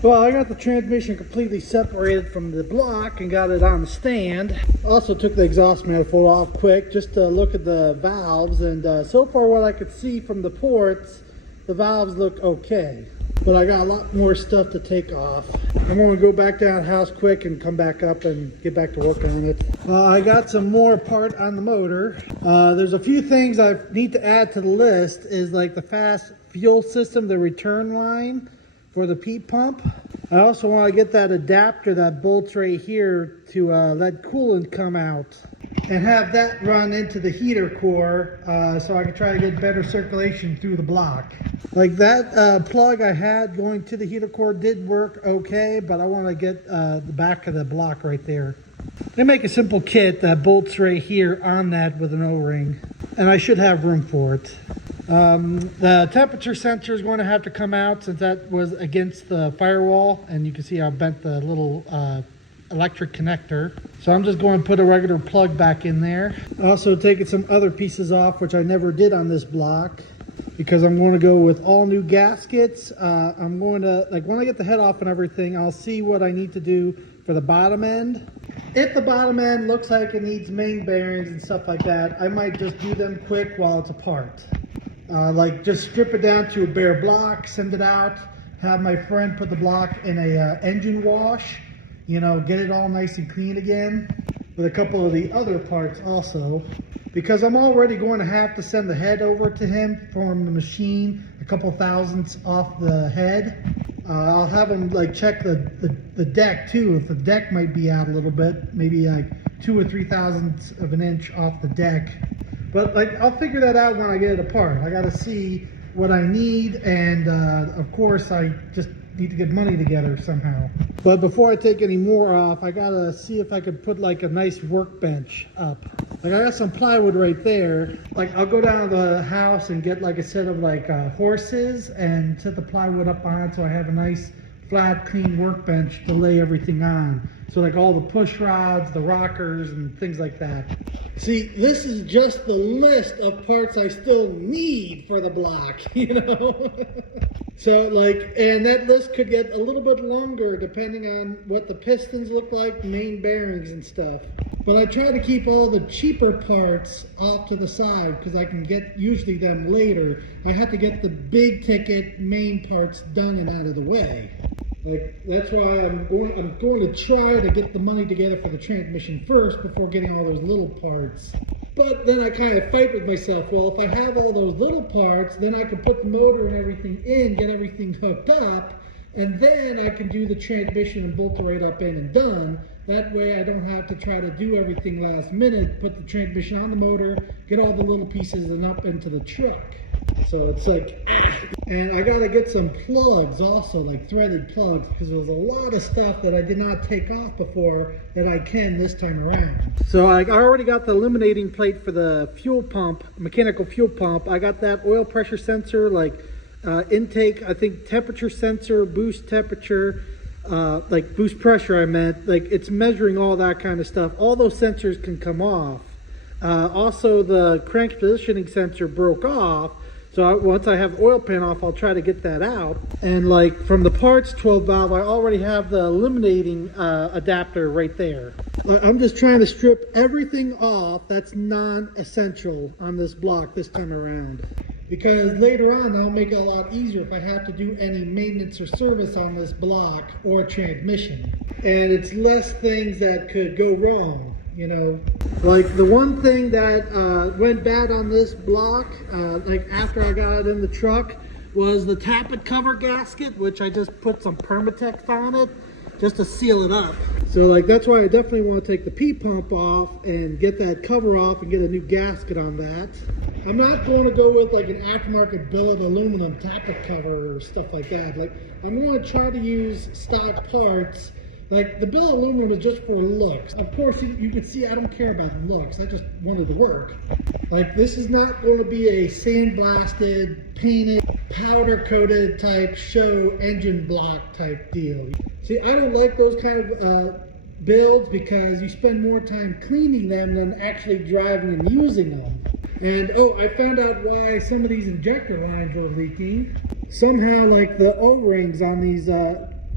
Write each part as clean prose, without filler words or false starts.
Well, I got the transmission completely separated from the block and got it on the stand. Also took the exhaust manifold off quick just to look at the valves, and so far what I could see from the ports, the valves look okay. But I got a lot more stuff to take off. I'm going to go back down house quick and come back up and get back to work on it. I got some more part on the motor. There's a few things I need to add to the list, is like the fast fuel system, the return line for the P pump. I also want to get that adapter that bolts right here to let coolant come out and have that run into the heater core so I can try to get better circulation through the block. Like that plug I had going to the heater core did work okay, but I want to get the back of the block right there. They make a simple kit that bolts right here on that with an O-ring, and I should have room for it. The temperature sensor is going to have to come out since that was against the firewall, and you can see I bent the little electric connector. So I'm just going to put a regular plug back in there. Also taking some other pieces off, which I never did on this block, because I'm going to go with all new gaskets. I'm going to, like, when I get the head off and everything, I'll see what I need to do for the bottom end. If the bottom end looks like it needs main bearings and stuff like that, I might just do them quick while it's apart. Like just strip it down to a bare block, send it out, have my friend put the block in a engine wash, you know, get it all nice and clean again, with a couple of the other parts also, because I'm already going to have to send the head over to him from the machine, a couple thousandths off the head. I'll have him like check the deck too, if the deck might be out a little bit, maybe like 2 or 3 thousandths of an inch off the deck. But like, I'll figure that out when I get it apart. I got to see what I need, and of course I just need to get money together somehow. But before I take any more off, I got to see if I could put like a nice workbench up. Like I got some plywood right there. Like I'll go down to the house and get like a set of like horses and set the plywood up on it, so I have a nice flat clean workbench to lay everything on. So like all the push rods, the rockers, and things like that. See, this is just the list of parts I still need for the block, you know? So like, and that list could get a little bit longer depending on what the pistons look like, main bearings and stuff. But I try to keep all the cheaper parts off to the side because I can get usually them later. I have to get the big ticket main parts done and out of the way. Like, that's why I'm going to try to get the money together for the transmission first before getting all those little parts. But then I kind of fight with myself. Well, if I have all those little parts, then I can put the motor and everything in, get everything hooked up, and then I can do the transmission and bolt it right up in and done. That way I don't have to try to do everything last minute, put the transmission on the motor, get all the little pieces and up into the truck. So it's like, and I gotta get some plugs also, like threaded plugs, because there's a lot of stuff that I did not take off before that I can this time around. So I already got the illuminating plate for the fuel pump, mechanical fuel pump. I got that oil pressure sensor, like intake, I think temperature sensor, boost temperature, like boost pressure I meant, like it's measuring all that kind of stuff. All those sensors can come off. Also the crank positioning sensor broke off. So once I have oil pan off, I'll try to get that out. And like from the parts 12 valve, I already have the eliminating adapter right there. I'm just trying to strip everything off that's non-essential on this block this time around. Because later on, that'll make it a lot easier if I have to do any maintenance or service on this block or transmission. And it's less things that could go wrong. You know, like the one thing that went bad on this block, like after I got it in the truck, was the tappet cover gasket, which I just put some Permatex on it just to seal it up. So like that's why I definitely want to take the P pump off and get that cover off and get a new gasket on that. I'm not going to go with like an aftermarket billet aluminum tappet cover or stuff like that. Like I'm going to try to use stock parts. Like, the billet aluminum is just for looks. Of course, you can see I don't care about looks. I just want it to work. Like, this is not going to be a sandblasted, painted, powder-coated type show engine block type deal. See, I don't like those kind of builds because you spend more time cleaning them than actually driving and using them. And, oh, I found out why some of these injector lines are leaking. Somehow, like, the O-rings on these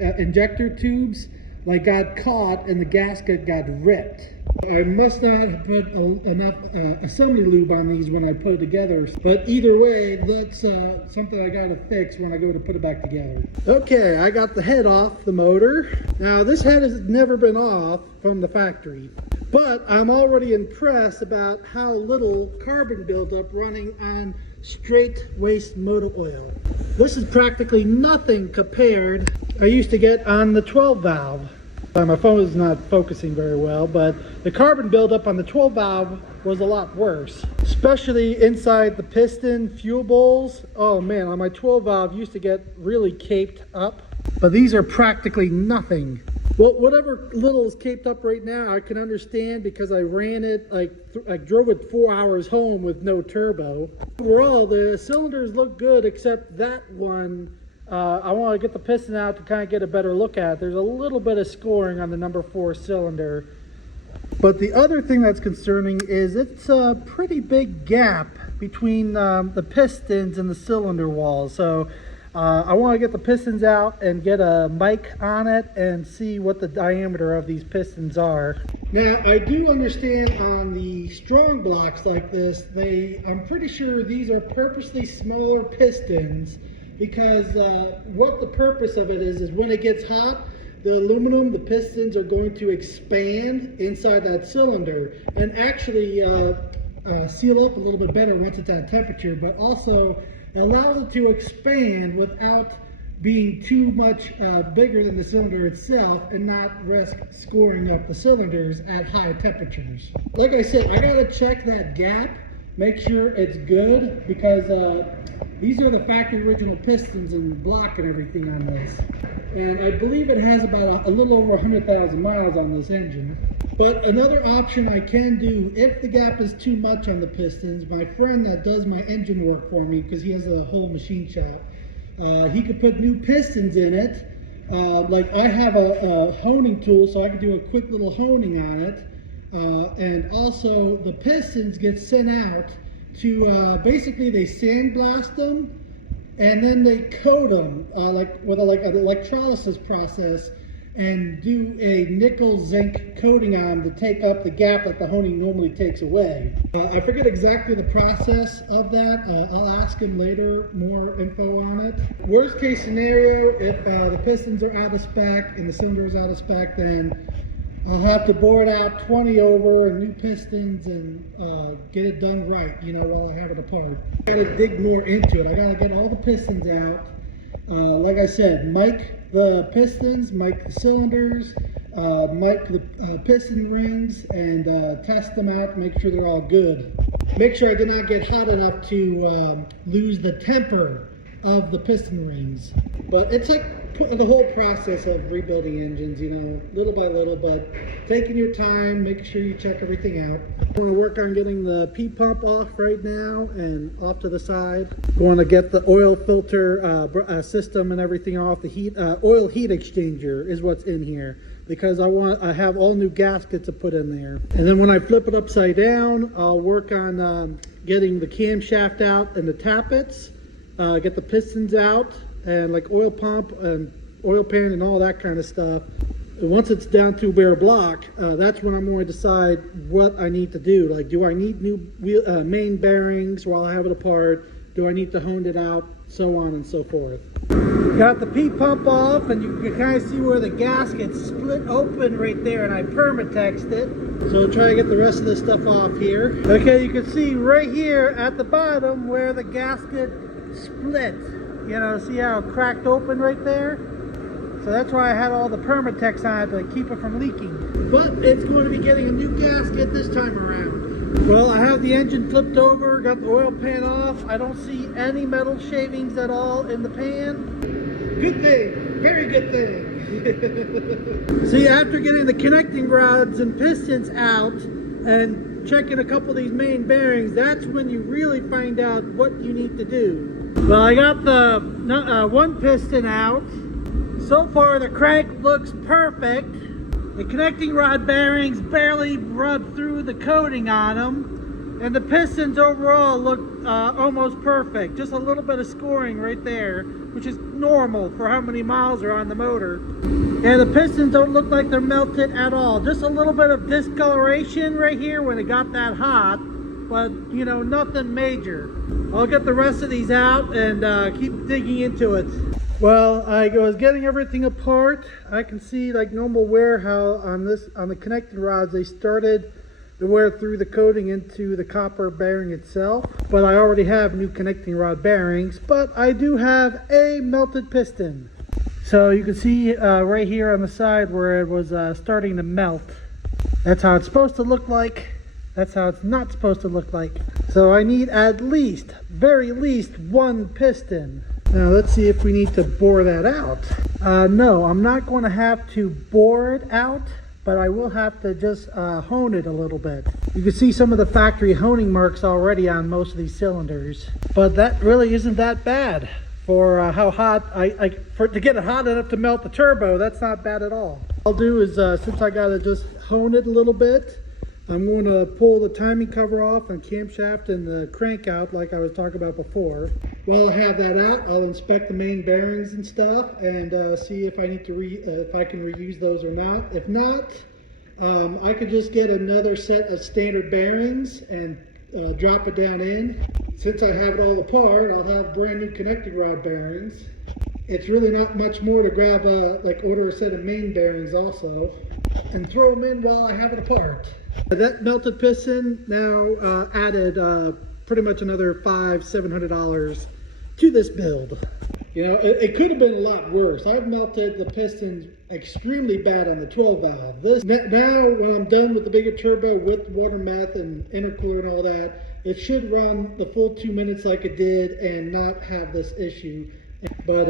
injector tubes like got caught and the gasket got ripped. I must not have put enough assembly lube on these when I put it together. But either way, that's something I gotta fix when I go to put it back together. Okay, I got the head off the motor. Now this head has never been off from the factory, but I'm already impressed about how little carbon buildup running on straight waste motor oil. This is practically nothing compared I used to get on the 12 valve. My phone is not focusing very well, but the carbon buildup on the 12 valve was a lot worse, especially inside the piston fuel bowls. Oh man, on my 12 valve used to get really caped up, but these are practically nothing. Well, whatever little is caped up right now, I can understand because I ran it, I drove it 4 hours home with no turbo. Overall, the cylinders look good except that one. I want to get the piston out to kind of get a better look at it. There's a little bit of scoring on the number 4 cylinder. But the other thing that's concerning is it's a pretty big gap between the pistons and the cylinder walls. So I want to get the pistons out and get a mic on it and see what the diameter of these pistons are. Now, I do understand on the strong blocks like this, I'm pretty sure these are purposely smaller pistons, because what the purpose of it is when it gets hot, the aluminum, the pistons are going to expand inside that cylinder and actually seal up a little bit better once it's at temperature, but also allows it to expand without being too much bigger than the cylinder itself and not risk scoring up the cylinders at high temperatures. Like I said, I gotta check that gap, make sure it's good, because these are the factory original pistons and the block and everything on this. And I believe it has about a little over 100,000 miles on this engine. But another option I can do, if the gap is too much on the pistons, my friend that does my engine work for me, because he has a whole machine shop, he could put new pistons in it. Like I have a honing tool, so I can do a quick little honing on it. And also the pistons get sent out to basically they sandblast them and then they coat them like with an electrolysis process and do a nickel zinc coating on them to take up the gap that the honing normally takes away. I forget exactly the process of that. I'll ask him later more info on it. Worst case scenario, if the pistons are out of spec and the cylinder is out of spec, then I'll have to bore it out 20 over and new pistons and get it done right, you know, while I have it apart. I gotta dig more into it. I gotta get all the pistons out. Like I said, mic the pistons, mic the cylinders, mic the piston rings, and test them out, make sure they're all good. Make sure I did not get hot enough to lose the temper of the piston rings. But it's like the whole process of rebuilding engines, you know, little by little, but taking your time, making sure you check everything out. I want to work on getting the P-pump off right now and off to the side. Going to get the oil filter system and everything off. The heat oil heat exchanger is what's in here, because I have all new gaskets to put in there. And then when I flip it upside down, I'll work on getting the camshaft out and the tappets, get the pistons out, and like oil pump and oil pan and all that kind of stuff. And once it's down to bare block, that's when I'm going to decide what I need to do. Like, do I need new main bearings while I have it apart? Do I need to hone it out? So on and so forth. Got the P-pump off, and you can kind of see where the gasket split open right there, and I permatexed it. So I'll try to get the rest of this stuff off here. Okay, you can see right here at the bottom where the gasket split. You know, see how it cracked open right there? So that's why I had all the Permatex on it to keep it from leaking. But it's going to be getting a new gasket this time around. Well, I have the engine flipped over, got the oil pan off. I don't see any metal shavings at all in the pan. Good thing, very good thing. See, after getting the connecting rods and pistons out and checking a couple of these main bearings, that's when you really find out what you need to do. Well, I got the one piston out. So far the crank looks perfect. The connecting rod bearings barely rubbed through the coating on them. And the pistons overall look almost perfect. Just a little bit of scoring right there, which is normal for how many miles are on the motor. And the pistons don't look like they're melted at all. Just a little bit of discoloration right here when it got that hot, but you know, nothing major. I'll get the rest of these out and keep digging into it. Well, I was getting everything apart. I can see, like normal wear, how on the connecting rods they started to wear through the coating into the copper bearing itself. But I already have new connecting rod bearings, but I do have a melted piston. So you can see right here on the side where it was starting to melt. That's how it's supposed to look like. That's how it's not supposed to look like. So I need at least, very least, one piston. Now let's see if we need to bore that out. No, I'm not going to have to bore it out, but I will have to just hone it a little bit. You can see some of the factory honing marks already on most of these cylinders, but that really isn't that bad for how hot, to get it hot enough to melt the turbo. That's not bad at all. All I'll do is, since I gotta just hone it a little bit, I'm going to pull the timing cover off and camshaft and the crank out like I was talking about before. While I have that out, I'll inspect the main bearings and stuff and see if I need to if I can reuse those or not. If not, I could just get another set of standard bearings and drop it down in. Since I have it all apart, I'll have brand new connecting rod bearings. It's really not much more to grab order a set of main bearings also and throw them in while I have it apart. That melted piston now added pretty much another $500–700 to this build. You know, it could have been a lot worse. I've melted the pistons extremely bad on the 12 valve. Now when I'm done with the bigger turbo with water meth and intercooler and all that, it should run the full 2 minutes like it did and not have this issue. But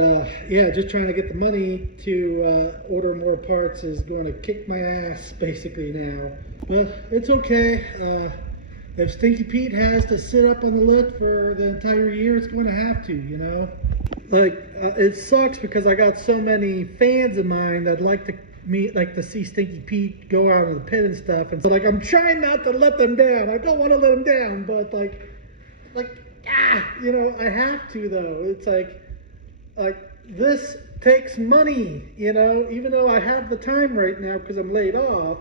yeah, just trying to get the money to order more parts is going to kick my ass basically now. Well, it's okay. If Stinky Pete has to sit up on the lift for the entire year, it's going to have to, you know. Like, it sucks because I got so many fans of mine that like to see Stinky Pete go out of the pit and stuff. And so, like, I'm trying not to let them down. I don't want to let them down, but you know, I have to though. It's like this takes money, you know, even though I have the time right now because I'm laid off.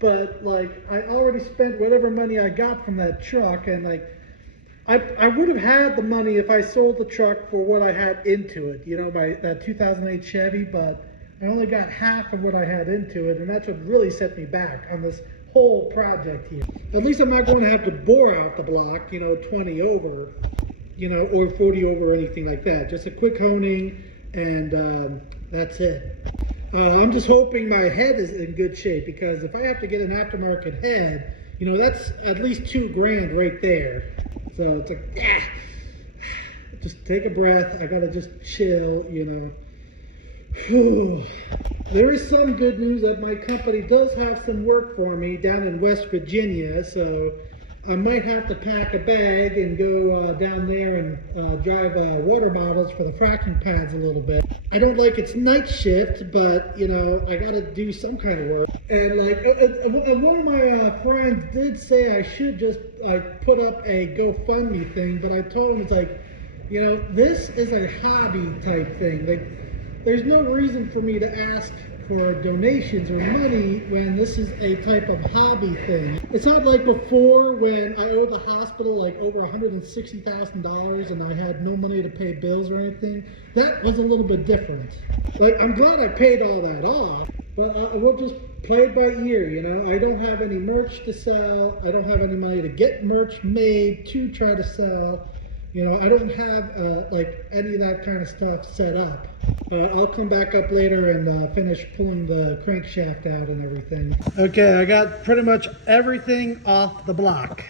But like, I already spent whatever money I got from that truck, and like, I would have had the money if I sold the truck for what I had into it, you know, that 2008 Chevy, but I only got half of what I had into it, and that's what really set me back on this whole project here. At least I'm not going to have to bore out the block, you know, 20 over, you know, or 40 over or anything like that. Just a quick honing, and that's it. I'm just hoping my head is in good shape, because if I have to get an aftermarket head, you know, that's at least $2,000 right there. So it's like, just take a breath. I gotta just chill, you know. Whew. There is some good news that my company does have some work for me down in West Virginia, so I might have to pack a bag and go down there and drive water bottles for the fracking pads a little bit. I don't like it's night shift, but you know, I gotta do some kind of work. And like, one of my friends did say I should just put up a GoFundMe thing, but I told him, it's like, you know, this is a hobby type thing. Like, there's no reason for me to ask for donations or money when this is a type of hobby thing. It's not like before when I owed the hospital like over $160,000 and I had no money to pay bills or anything. That was a little bit different. Like, I'm glad I paid all that off, but I will just play it by ear, you know. I don't have any merch to sell. I don't have any money to get merch made to try to sell. You know, I don't have like any of that kind of stuff set up. I'll come back up later and finish pulling the crankshaft out and everything. Okay, I got pretty much everything off the block.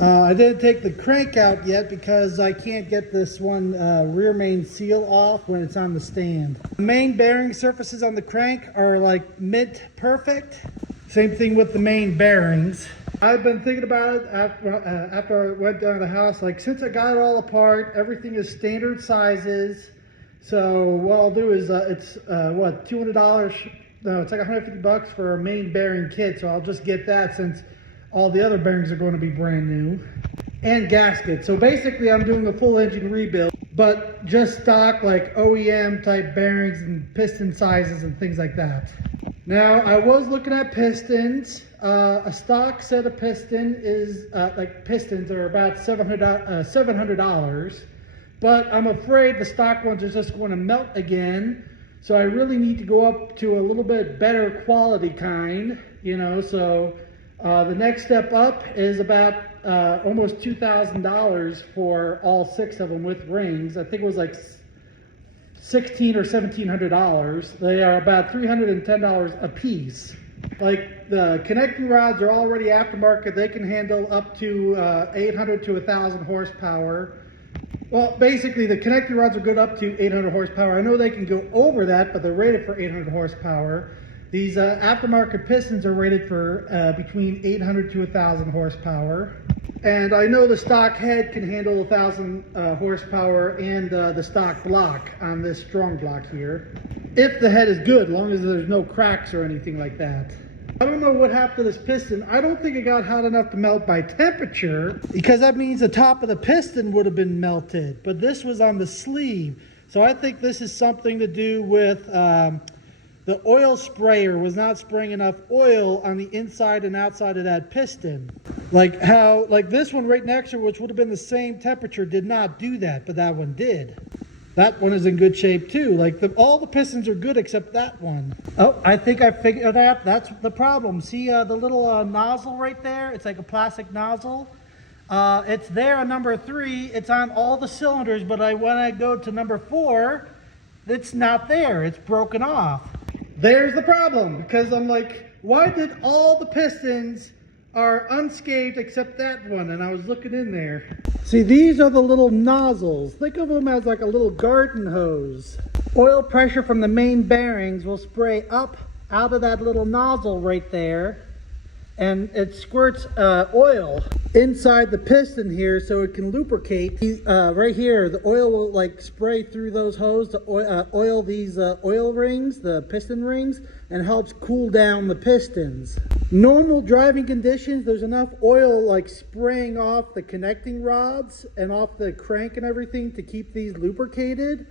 I didn't take the crank out yet because I can't get this one rear main seal off when it's on the stand. The main bearing surfaces on the crank are like mint perfect. Same thing with the main bearings. I've been thinking about it after I went down to the house. Like, since I got it all apart, everything is standard sizes. So what I'll do is it's what, $200? No, it's like $150 for a main bearing kit. So I'll just get that, since all the other bearings are going to be brand new, and gaskets. So basically I'm doing a full engine rebuild, but just stock like OEM type bearings and piston sizes and things like that. Now I was looking at pistons. A stock set of piston is like pistons are about $700, but I'm afraid the stock ones are just going to melt again. So I really need to go up to a little bit better quality kind, you know. So the next step up is about almost $2,000 for all 6 of them with rings. I think it was like $1,600 or $1,700. They are about $310 a piece. Like the connecting rods are already aftermarket. They can handle up to 800 to 1,000 horsepower. Well, basically the connecting rods are good up to 800 horsepower. I know they can go over that, but they're rated for 800 horsepower. These aftermarket pistons are rated for between 800 to 1,000 horsepower. And I know the stock head can handle 1,000 horsepower and the stock block on this strong block here. If the head is good, as long as there's no cracks or anything like that. I don't know what happened to this piston. I don't think it got hot enough to melt by temperature, because that means the top of the piston would have been melted. But this was on the sleeve. So I think this is something to do with the oil sprayer was not spraying enough oil on the inside and outside of that piston. Like how, like this one right next to it, which would have been the same temperature, did not do that, but that one did. That one is in good shape too. Like all the pistons are good except that one. Oh, I think I figured out that's the problem. See the little nozzle right there? It's like a plastic nozzle. It's there on number 3. It's on all the cylinders, but when I go to number 4, it's not there. It's broken off. There's the problem, because I'm like, why did all the pistons are unscathed except that one? And I was looking in there. See, these are the little nozzles. Think of them as like a little garden hose. Oil pressure from the main bearings will spray up out of that little nozzle right there, and it squirts oil inside the piston here so it can lubricate. Right here, the oil will like spray through those hoses to oil these oil rings, the piston rings, and helps cool down the pistons. Normal driving conditions, there's enough oil like spraying off the connecting rods and off the crank and everything to keep these lubricated.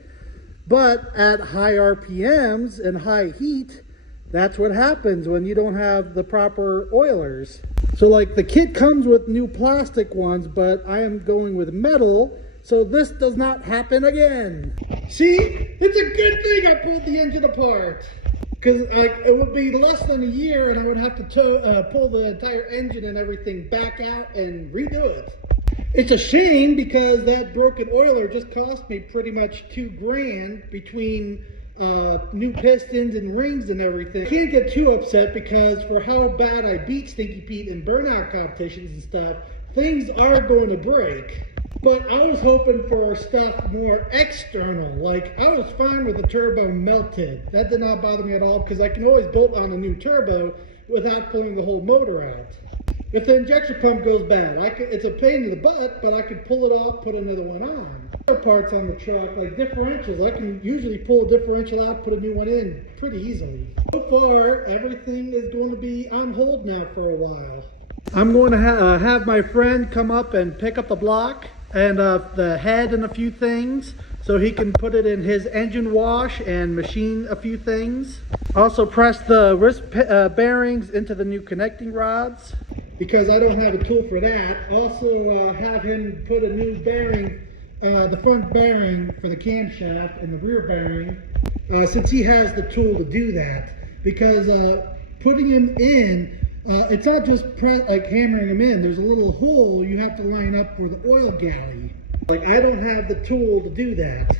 But at high RPMs and high heat, that's what happens when you don't have the proper oilers. So like the kit comes with new plastic ones, but I am going with metal, so this does not happen again. See, it's a good thing I pulled the engine apart, because it would be less than a year and I would have to pull the entire engine and everything back out and redo it. It's a shame because that broken oiler just cost me pretty much $2,000 between new pistons and rings and everything. I can't get too upset because for how bad I beat Stinky Pete in burnout competitions and stuff, things are going to break. But I was hoping for stuff more external. Like, I was fine with the turbo melted. That did not bother me at all because I can always bolt on a new turbo without pulling the whole motor out. If the injection pump goes bad, it's a pain in the butt, but I could pull it off, put another one on. Other parts on the truck, like differentials, I can usually pull a differential out, put a new one in pretty easily. So far, everything is going to be on hold now for a while. I'm going to have my friend come up and pick up the block and the head and a few things, so he can put it in his engine wash and machine a few things. Also press the wrist bearings into the new connecting rods, because I don't have a tool for that. Also have him put a new bearing, the front bearing for the camshaft and the rear bearing, since he has the tool to do that. Because putting him in, it's not just like hammering him in. There's a little hole you have to line up for the oil galley. Like, I don't have the tool to do that.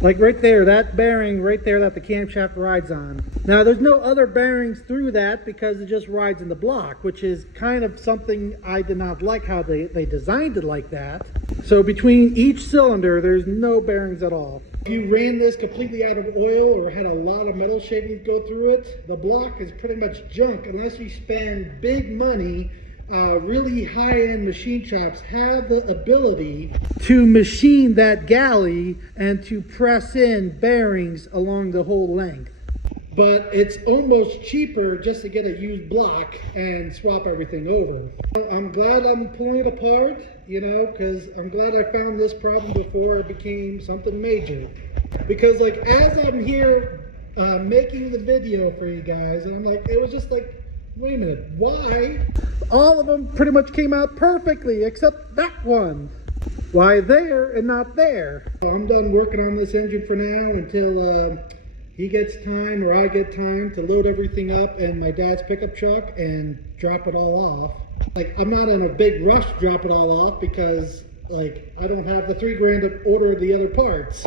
Like right there, that bearing right there that the camshaft rides on. Now there's no other bearings through that because it just rides in the block, which is kind of something I did not like how they designed it like that. So between each cylinder, there's no bearings at all. If you ran this completely out of oil or had a lot of metal shavings go through it, the block is pretty much junk unless you spend big money. Really high-end machine shops have the ability to machine that galley and to press in bearings along the whole length. but it's almost cheaper just to get a used block and swap everything over. I'm glad I'm pulling it apart, you know, because I'm glad I found this problem before it became something major. Because like as I'm here making the video for you guys, and I'm like, it was just like, wait a minute, why? All of them pretty much came out perfectly except that one. Why there and not there? I'm done working on this engine for now until he gets time or I get time to load everything up in my dad's pickup truck and drop it all off. Like, I'm not in a big rush to drop it all off because like I don't have the $3,000 to order the other parts.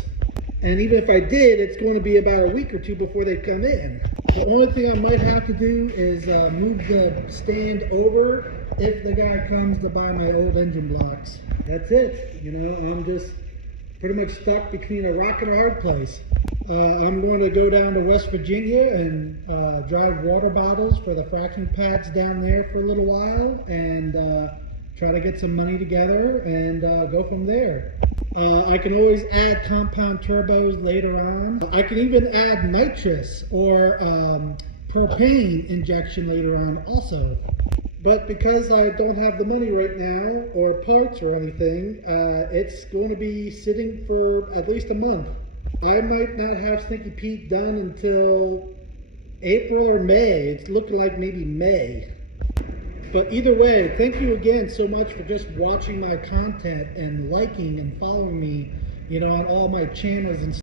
And even if I did, it's going to be about a week or two before they come in. The only thing I might have to do is move the stand over if the guy comes to buy my old engine blocks. That's it. You know, I'm just pretty much stuck between a rock and a hard place. I'm going to go down to West Virginia and drive water bottles for the fracking pads down there for a little while and try to get some money together and go from there. I can always add compound turbos later on. I can even add nitrous or propane injection later on also. But because I don't have the money right now or parts or anything, it's going to be sitting for at least a month. I might not have Stinky Pete done until April or May. It's looking like maybe May. But either way, thank you again so much for just watching my content and liking and following me, you know, on all my channels and stuff.